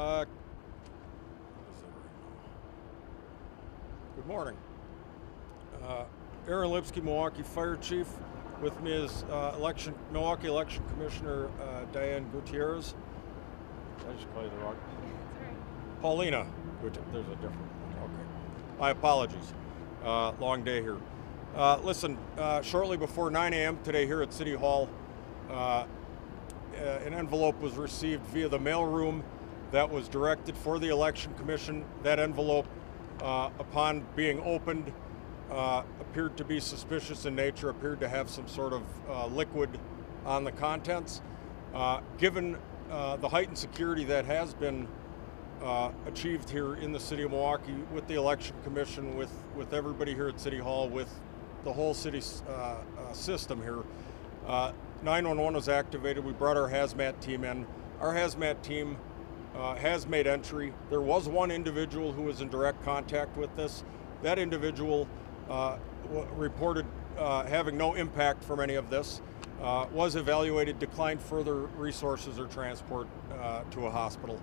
What is it right now? Good morning. Aaron Lipsky, Milwaukee Fire Chief. With me is Milwaukee Election Commissioner Diane Gutierrez. I just call you the wrong. That's right. Paulina. There's a different one. Okay. My apologies. Long day here. Listen, shortly before 9 a.m. today here at City Hall, an envelope was received via the mailroom that was directed for the Election Commission. That envelope, upon being opened, appeared to be suspicious in nature, appeared to have some sort of liquid on the contents. Given the heightened security that has been achieved here in the city of Milwaukee with the Election Commission, with everybody here at City Hall, with the whole city system here, 911 was activated. We brought our Hazmat team in. Our Hazmat team has made entry. There was one individual who was in direct contact with this. That individual reported having no impact from any of this, was evaluated, declined further resources or transport to a hospital.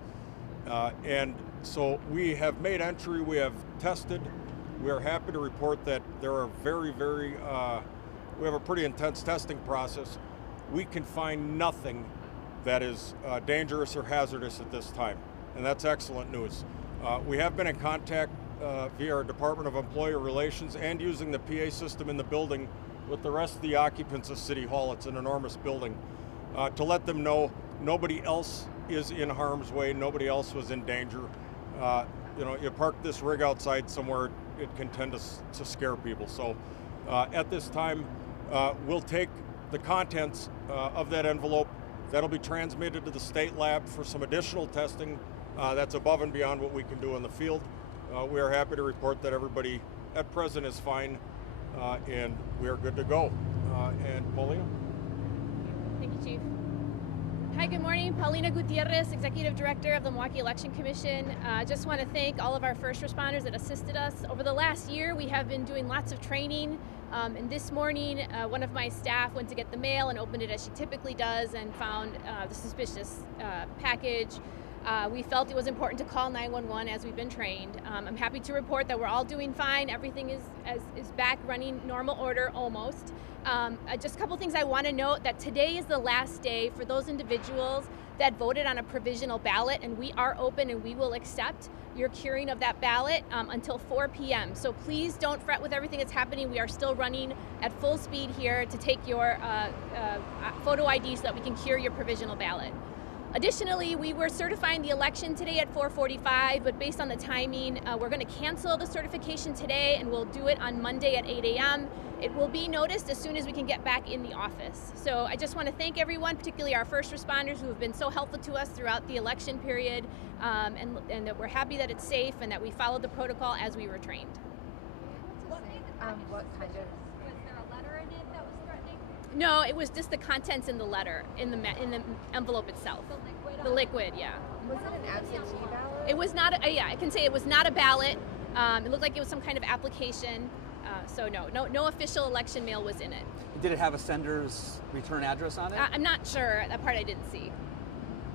And so we have made entry, we have tested. We are happy to report that there are we have a pretty intense testing process. We can find nothing that is dangerous or hazardous at this time, and that's excellent news. We have been in contact via our Department of Employee Relations and using the PA system in the building with the rest of the occupants of City Hall. It's an enormous building, to let them know nobody else is in harm's way, nobody else was in danger. You park this rig outside somewhere, it can tend to scare people. So at this time, we'll take the contents of that envelope. That'll be transmitted to the state lab for some additional testing that's above and beyond what we can do in the field. We are happy to report that everybody at present is fine, and we are good to go. And Paulina? Thank you, Chief. Hi, good morning. Paulina Gutierrez, Executive Director of the Milwaukee Election Commission. Just want to thank all of our first responders that assisted us. Over the last year, we have been doing lots of training. And this morning, one of my staff went to get the mail and opened it as she typically does and found the suspicious package. We felt it was important to call 911 as we've been trained. I'm happy to report that we're all doing fine. Everything is back running normal order almost. Just a couple things I want to note, that today is the last day for those individuals that voted on a provisional ballot, and we are open and we will accept your curing of that ballot until 4 p.m. So please don't fret with everything that's happening. We are still running at full speed here to take your photo ID so that we can cure your provisional ballot. Additionally, we were certifying the election today at 4:45, but based on the timing, we're going to cancel the certification today and we'll do it on Monday at 8 a.m. It will be noticed as soon as we can get back in the office. So I just want to thank everyone, particularly our first responders who have been so helpful to us throughout the election period, and that we're happy that it's safe and that we followed the protocol as we were trained. What kind of, was there a letter in it that was threatening? No, it was just the contents in the letter, in the envelope itself. The liquid, yeah. Was it an absentee ballot? It was not, I can say it was not a ballot. It looked like it was some kind of application. So no official election mail was in it. Did it have a sender's return address on it? I'm not sure. That part I didn't see.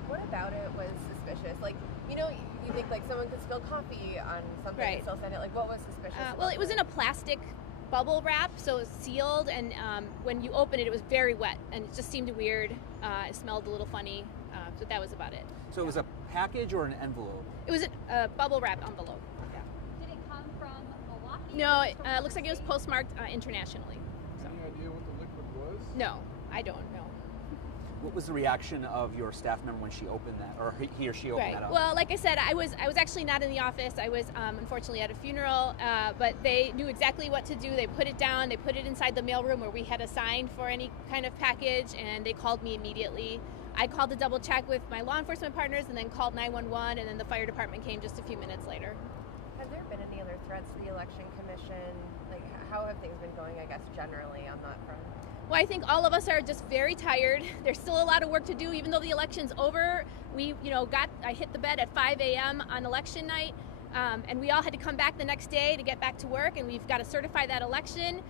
What about it was suspicious? Like, you think like someone could spill coffee on something and still send it. Like, what was suspicious? Well, it was in a plastic bubble wrap, so it's sealed, and when you open it, it was very wet, and it just seemed weird. It smelled a little funny, so that was about it. So it was a package or an envelope? It was a bubble wrap envelope. Yeah. Did it come from Milwaukee? No, it looks like it was postmarked internationally. So. Any idea what the liquid was? No, I don't know. What was the reaction of your staff member when she opened that, or he or she opened that up? Well, like I said, I was actually not in the office. I was unfortunately at a funeral, but they knew exactly what to do. They put it down. They put it inside the mailroom where we had assigned for any kind of package, and they called me immediately. I called to double check with my law enforcement partners, and then called 911, and then the fire department came just a few minutes later. Have there been any other threats to the Election Commission? Like, how have things been going, I guess, generally on that front? Well, I think all of us are just very tired. There's still a lot of work to do, even though the election's over. I hit the bed at 5 a.m. on election night, and we all had to come back the next day to get back to work, and we've got to certify that election,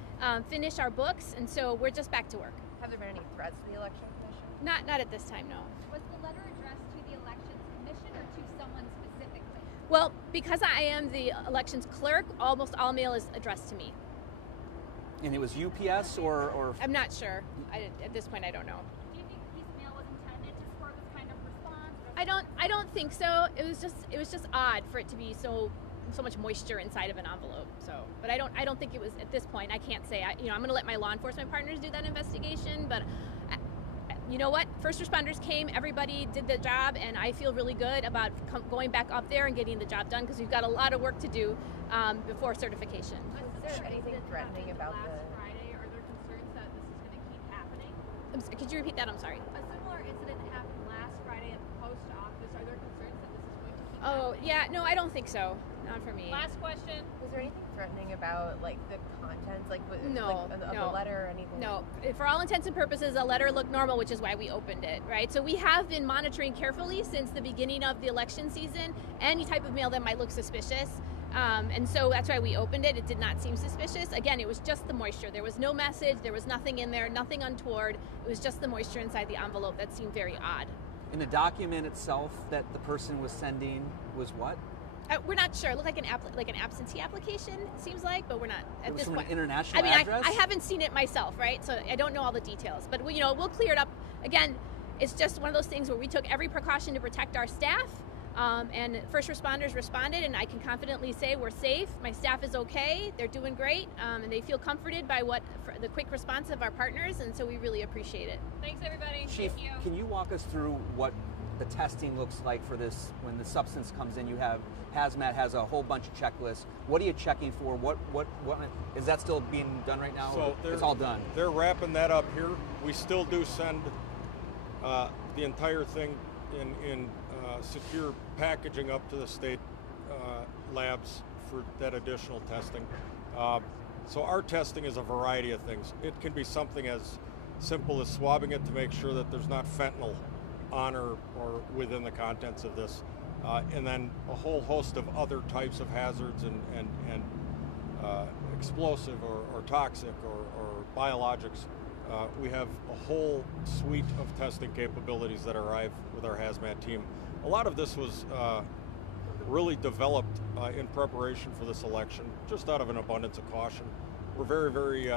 finish our books, and so we're just back to work. Have there been any threats to the Election Commission? Not at this time, no. Was the letter addressed to the Elections Commission or to someone Because I am the elections clerk, almost all mail is addressed to me. And it was UPS or I'm not sure. At this point, I don't know. Do you think this mail was intended to spur this kind of response? I don't think so. It was just odd for it to be so much moisture inside of an envelope. So, but I don't think it was at this point. I can't say. I'm going to let my law enforcement partners do that investigation. But you know what? First responders came. Everybody did the job, and I feel really good about going back up there and getting the job done because we've got a lot of work to do before certification. Is there anything threatening about the? Friday? Are there concerns that this is going to keep happening? Could you repeat that? I'm sorry. A similar incident happened last Friday at the post office. Are there concerns that this is going to keep Oh, happening? yeah. No, I don't think so. Not for me. Last question. Was there anything threatening about like the contents, No, of no. the letter or anything? No, for all intents and purposes, a letter looked normal, which is why we opened it, right? So we have been monitoring carefully since the beginning of the election season any type of mail that might look suspicious. And so that's why we opened it. It did not seem suspicious. Again, it was just the moisture. There was no message. There was nothing in there, nothing untoward. It was just the moisture inside the envelope that seemed very odd. in the document itself that the person was sending was what? We're not sure. It looked like an absentee application, it seems like, but we're not at It was this from point. an international I mean, address? I haven't seen it myself, right? So I don't know all the details. But we'll clear it up. Again, it's just one of those things where we took every precaution to protect our staff, and first responders responded, and I can confidently say we're safe. My staff is okay. They're doing great, and they feel comforted by the quick response of our partners, and so we really appreciate it. Thanks, everybody. Chief, Thank you. can you walk us through what the testing looks like for this? When the substance comes in, you have Hazmat has a whole bunch of checklists. What are you checking for? What is that still being done right now? So or it's all done. They're wrapping that up here. We still do send the entire thing in secure packaging up to the state labs for that additional testing. So our testing is a variety of things. It can be something as simple as swabbing it to make sure that there's not fentanyl on or within the contents of this. And then a whole host of other types of hazards and explosive or toxic or biologics. We have a whole suite of testing capabilities that arrive with our Hazmat team. A lot of this was really developed in preparation for this election, just out of an abundance of caution. We're very, very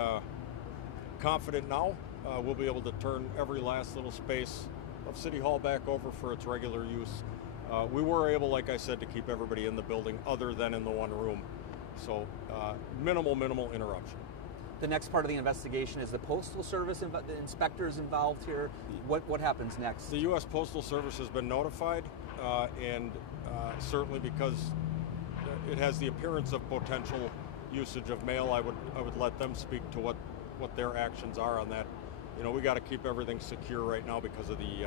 confident now. We'll be able to turn every last little space of City Hall back over for its regular use. We were able, like I said, to keep everybody in the building other than in the one room. So minimal interruption. The next part of the investigation is the Postal Service, the inspectors involved here. What happens next? The U.S. Postal Service has been notified, and certainly because it has the appearance of potential usage of mail, I would let them speak to what their actions are on that. We got to keep everything secure right now because of the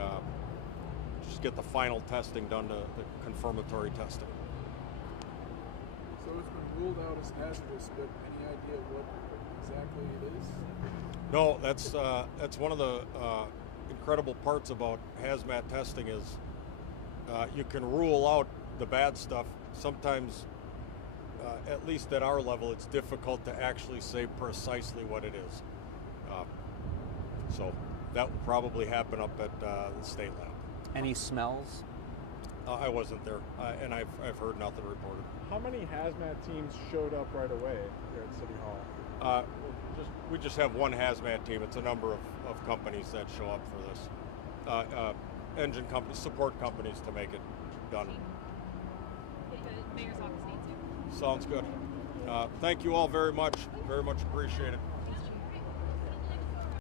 just get the final testing done, the confirmatory testing. So it's been ruled out as hazardous, but any idea what exactly it is? No, that's one of the incredible parts about hazmat testing is you can rule out the bad stuff. Sometimes, at least at our level, it's difficult to actually say precisely what it is. So that will probably happen up at the state lab. Any smells? I wasn't there, and I've heard nothing reported. How many hazmat teams showed up right away here at City Hall? We just have one hazmat team. It's a number of companies that show up for this. Engine companies, support companies to make it done. The mayor's office needs you. Sounds good. Thank you all very much. Very much appreciated.